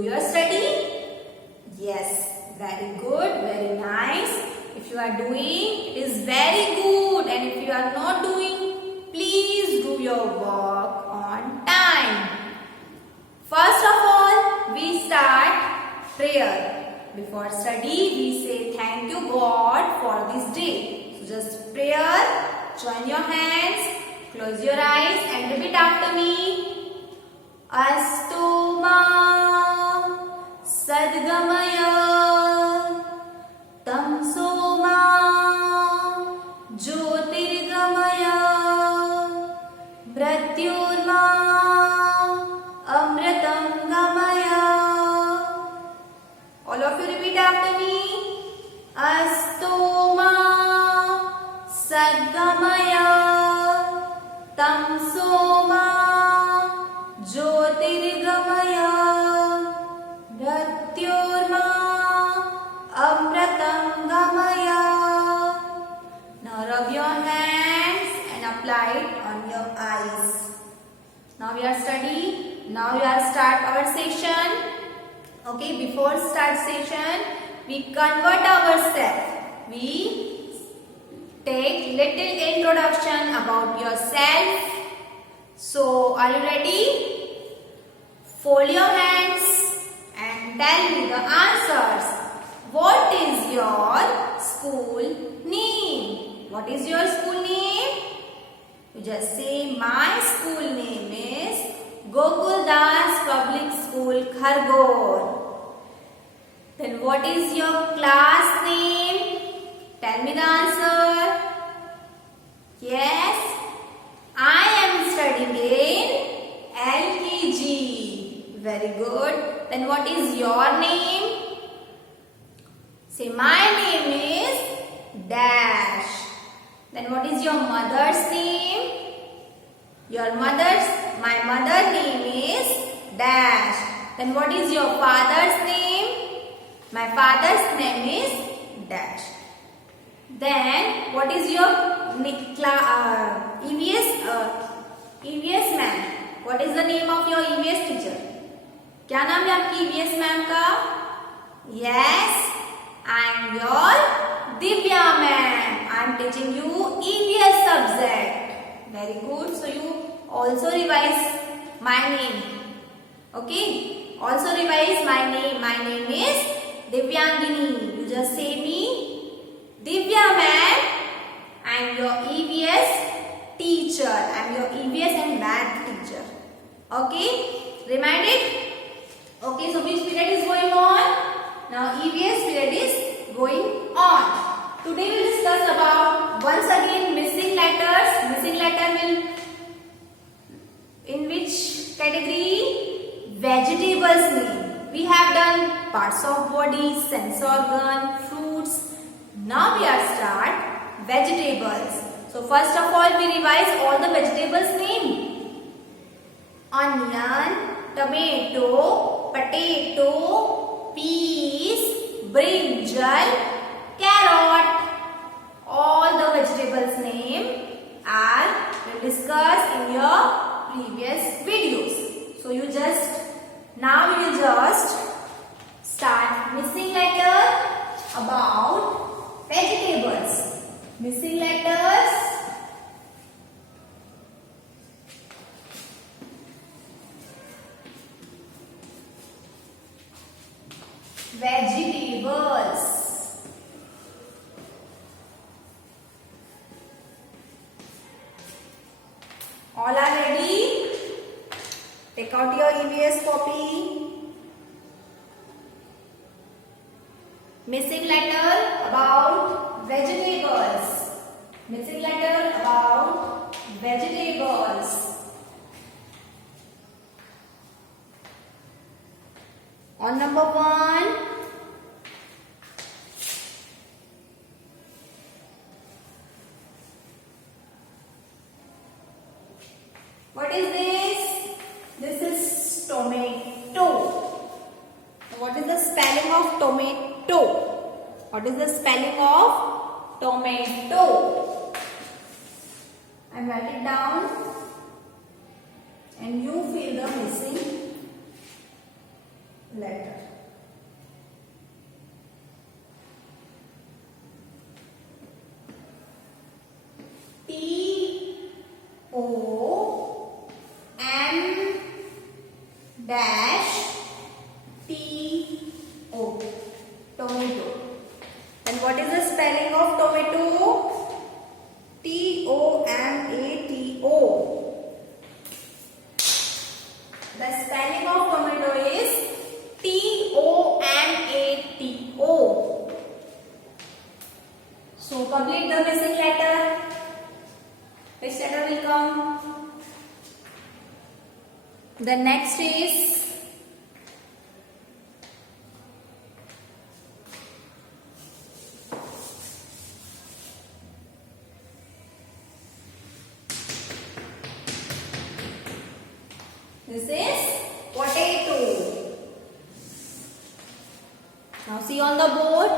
do your study? Yes, very good, very nice. If you are doing, it is very good. And if you are not doing, please do your work on time. First of all, we start prayer. Before study, we say thank you God for this day. So just prayer, join your hands, close your eyes and repeat after me. Astu ma sadgamaya tamso ma jyotirgamaya mrityurma amritam gamaya. All of you repeat after me. Astu ma sadgamaya tamso ma jyotirgamaya mrityurma amritam gamaya. Now rub your hands and apply it on your eyes. Now we are studying. Now we are start our session. Okay, before start session, we convert ourselves. We take little introduction about yourself. So, are you ready? Fold your hands and tell me the answers. What is your school name? What is your school name? You just say, my school name is Gokuldas Public School, Khargone. Then what is your class name? Tell me the answer. Yes, I am studying in LKG. Very good. Then what is your name? Say, my name is Dash. Then what is your mother's name? My mother name is Dash. Then what is your father's name? My father's name is Dash. Then what is your EVS ma'am? What is the name of your EVS teacher? क्या नाम है आपकी EVS ma'am का? Yes, I am your Divya ma'am. I am teaching you EVS subject. Very good. So you also revise my name. Okay. Also revise my name. My name is Divyangini. You just say me, Divya ma'am. I am your EVS teacher. I am your EVS and math teacher. Okay. Remind it. Okay. So which period is going on? Now EVS period is going on. Today we will discuss about once again missing letters. Missing letter will in which category? Vegetables name. We have done parts of body, sense organ, fruits. Now we are start vegetables. So first of all we revise all the vegetables name. Onion, tomato, potato, peas, brinjal, carrot. All the vegetables name are discussed in your previous videos. So you just start missing letter about vegetables. Missing letters. Vegetables. All are ready? Take out your EVS copy. Missing letter about vegetables. Missing letter about vegetables. On number 1. What is this? This is tomato. What is the spelling of tomato? What is the spelling of tomato? I write it down and you fill the missing letter. dash T O. Tomato. And what is the spelling of tomato? Tomato. The spelling of tomato is Tomato. So complete the missing letter. Which letter will come? The next is this is potato. Now see on the board.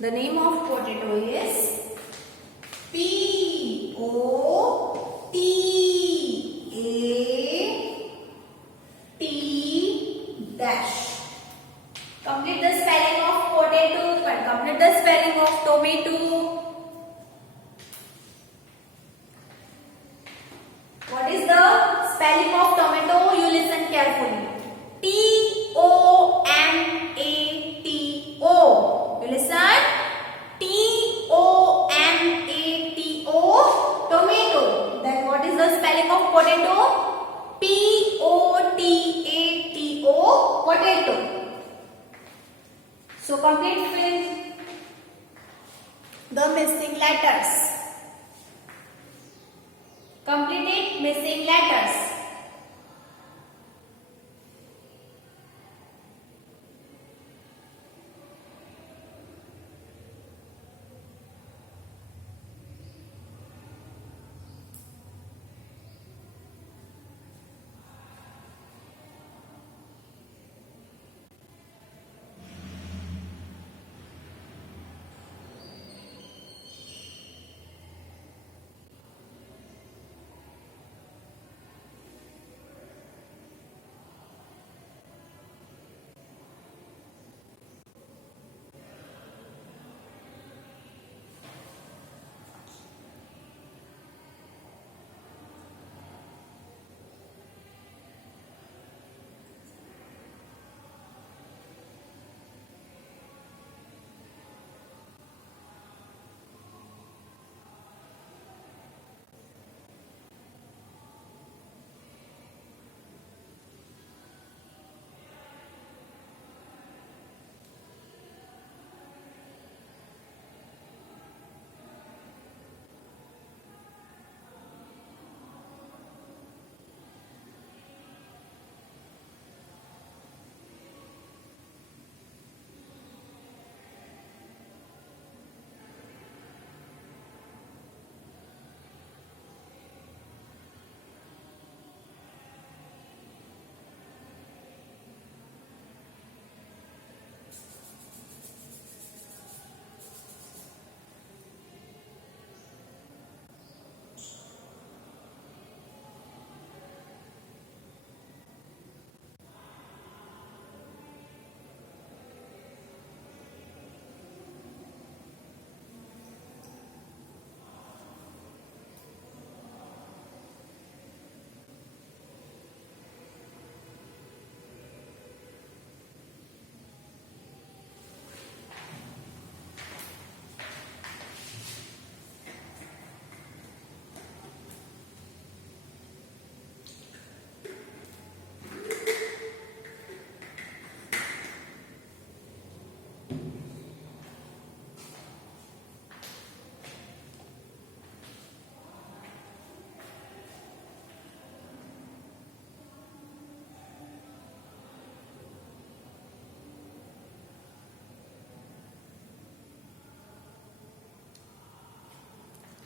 The name of potato is Potato dash. Complete the spelling of potato and complete the spelling of tomato. What is the spelling of tomato? You listen carefully. Tomato. You listen. Tomato. Tomato. Then what is the spelling of potato? Potato. Potato. So complete with the missing letters. Completed missing letters.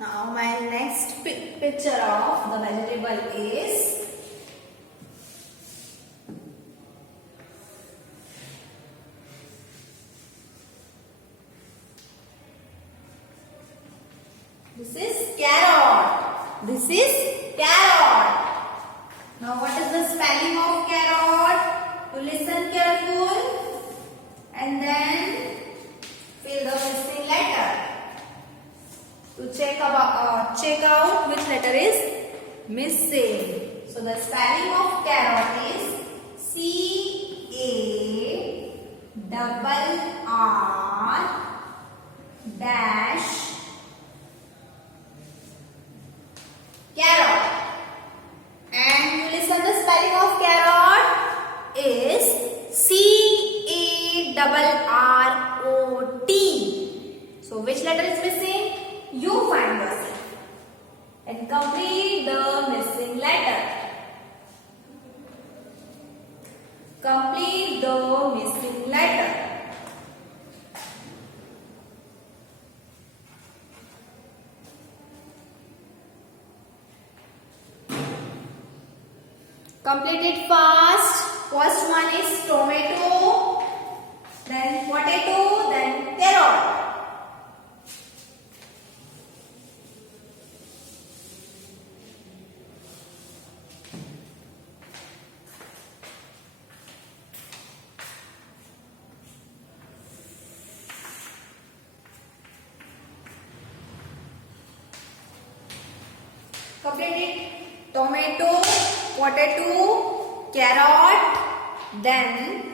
Now my next picture of the vegetable is this is carrot. This is carrot. Now what is the spelling of carrot? You listen careful and then fill the missing letter. to check out which letter is missing. So the spelling of carrot is CARROT. And you listen, the spelling of carrot is CARROT. So which letter is missing? You find yourself and complete the missing letter. Complete the missing letter. Complete it fast. First one is tomato, then potato, then carrot. Complete it. Tomato, potato, carrot, then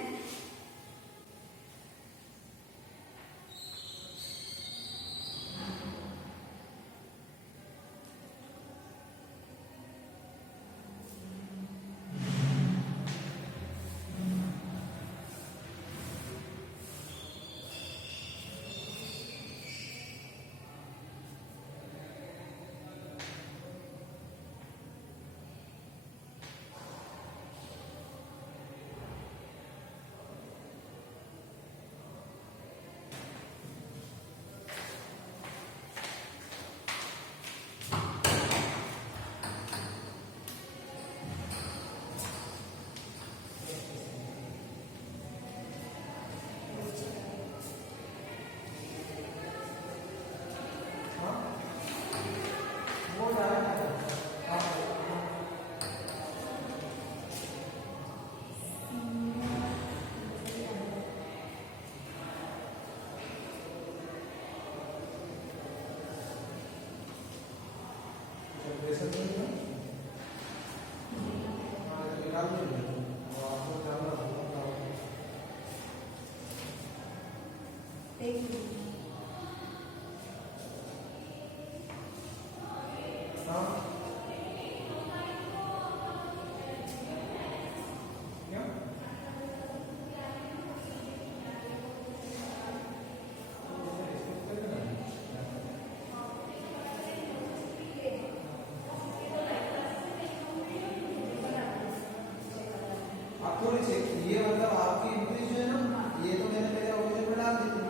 थोड़ी सी ये मतलब आपकी English जो है ना, ये तो मैंने मेरे ऑफिस में डाल दी थी,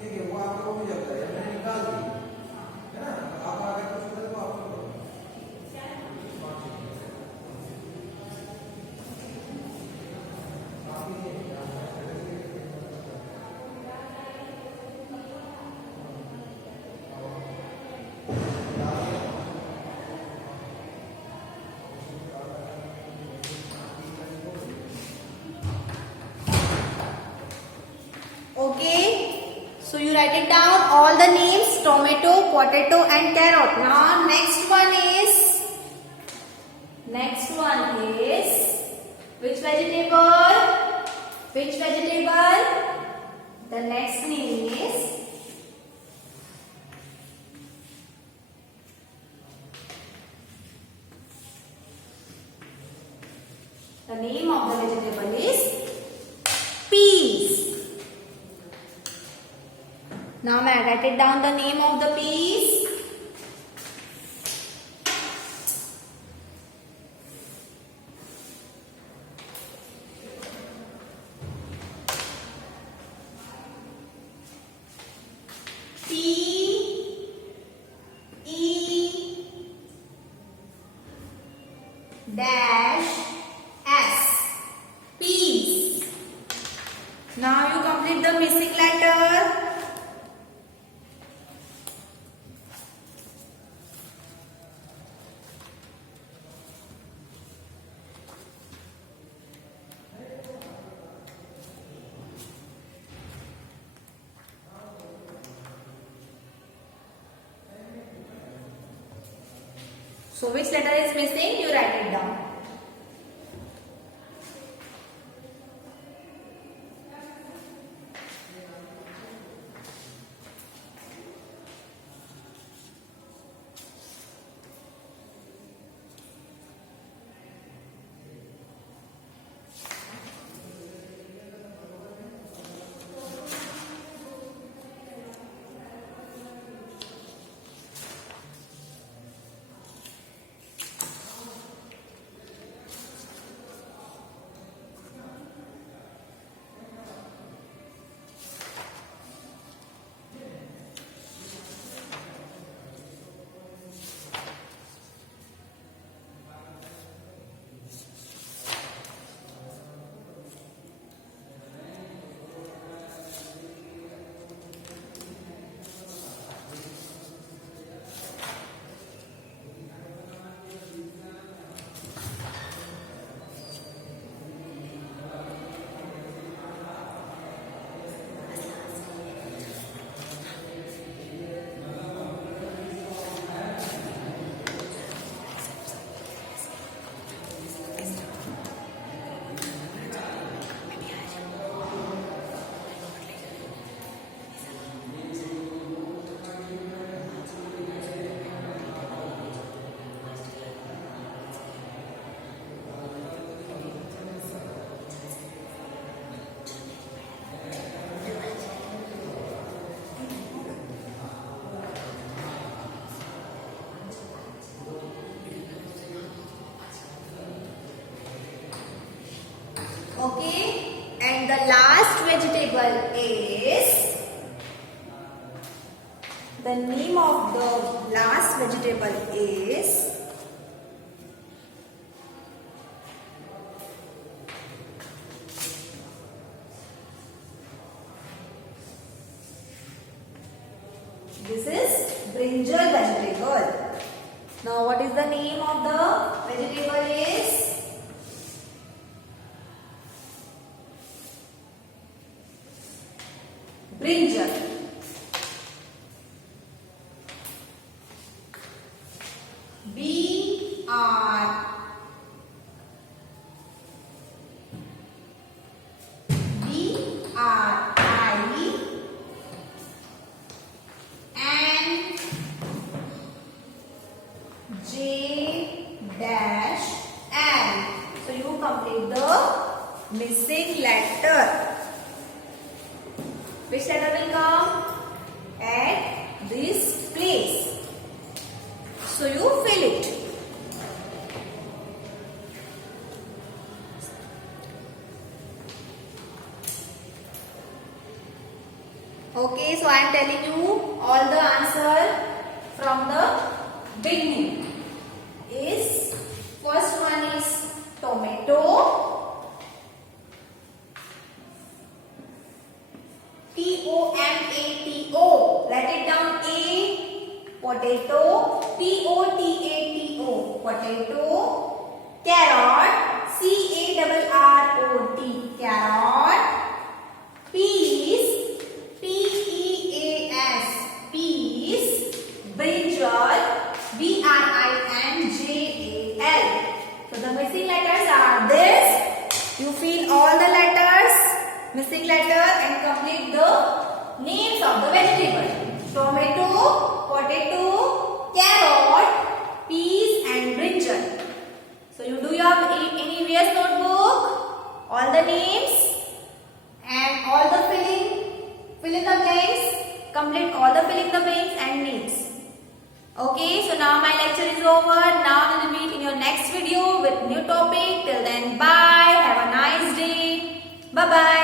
ठीक है, वो आपको भी जाता है, मैंने निकाल दी है ना, आप आगे कुछ करें तो आपको okay. So you write it down all the names: tomato, potato, and carrot. Now next one is which vegetable? Which vegetable? The next name is the name of the vegetable is peas. Now may I write it down the name of the peas? P-E-S. Peas. Now you complete the missing letter. So which letter is missing? You write it down. Okay, and the last vegetable is, the name of the last vegetable is this is brinjal vegetable. Now what is the name of the vegetable is? Brinjal. B-R-I-N-J-L. So you complete the missing letter. Which letter will come at this place? So you fill it. Okay, so I am telling you all the answer from the beginning. Is first one is tomato, T-O-M-A-T-O. Write it down. A, potato, P-O-T-A-T-O, potato. Carrot, C-A-R-R-O-T, carrot. Peas, P-E-A-S, peas. Brinjal, B-R-I-N-J-A-L. So the missing letters are this. You fill all the letters, missing letter, and complete the names of the vegetable. Tomato, potato, carrot, peas and brinjal. So you do your any VS notebook, all the names and all the fill in the blanks, complete all the filling the blanks and names. Okay, so now my lecture is over. Now we will meet in your next video with new topic. Till then, bye. Have a nice day. Bye bye.